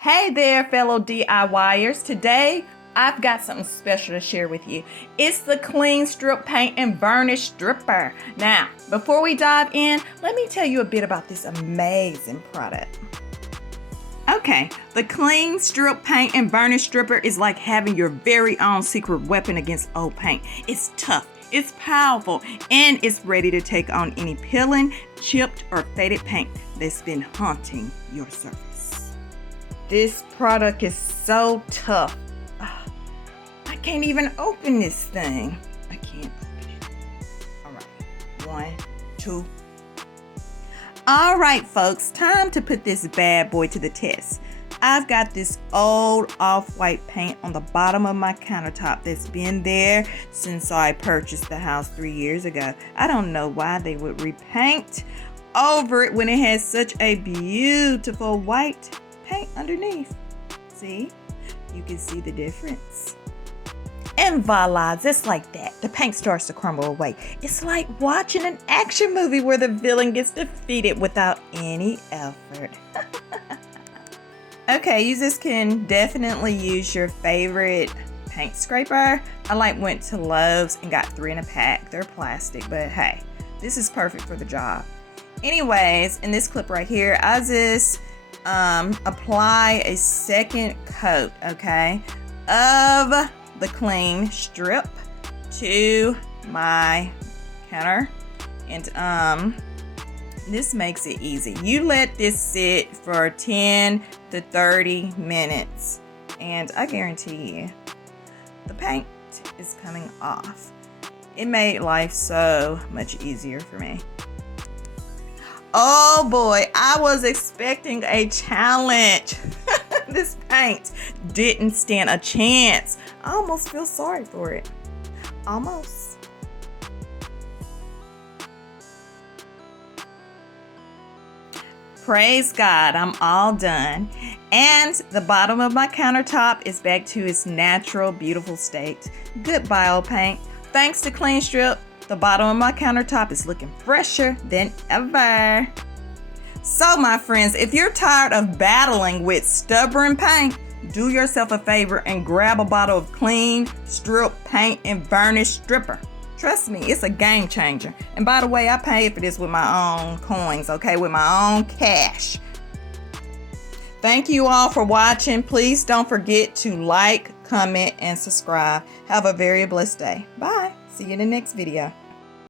Hey there, fellow DIYers. Today, I've got something special to share with you. It's the Klean Strip Paint and Varnish Stripper. Now, before we dive in, let me tell you a bit about this amazing product. Okay, the Klean Strip Paint and Varnish Stripper is like having your very own secret weapon against old paint. It's tough, it's powerful, and it's ready to take on any peeling, chipped, or faded paint that's been haunting your surface. This product is so tough. I can't even open this thing. I can't open it. All right, 1, 2. All right, folks, time to put this bad boy to the test. I've got this old off-white paint on the bottom of my countertop that's been there since I purchased the house 3 years ago. I don't know why they would repaint over it when it has such a beautiful white paint underneath. See? You can see the difference. And voila, just like that, the paint starts to crumble away. It's like watching an action movie where the villain gets defeated without any effort. Okay, you just can definitely use your favorite paint scraper. I went to Lowe's and got 3 in a pack. They're plastic, but hey, this is perfect for the job. Anyways, in this clip right here, I just apply a second coat, okay, of the Klean Strip to my counter, and this makes it easy. You let this sit for 10 to 30 minutes, and I guarantee you, the paint is coming off. It made life so much easier for me. Oh boy, I was expecting a challenge. This paint didn't stand a chance. I almost feel sorry for it. Almost. Praise God, I'm all done. And the bottom of my countertop is back to its natural, beautiful state. Goodbye, old paint. Thanks to Klean Strip, the bottom of my countertop is looking fresher than ever. So my friends, if you're tired of battling with stubborn paint, do yourself a favor and grab a bottle of Klean Strip Paint and Varnish Stripper. Trust me, it's a game changer. And by the way, I paid for this with my own coins, okay, with my own cash. Thank you all for watching. Please don't forget to like, comment, and subscribe. Have a very blessed day. Bye. See you in the next video.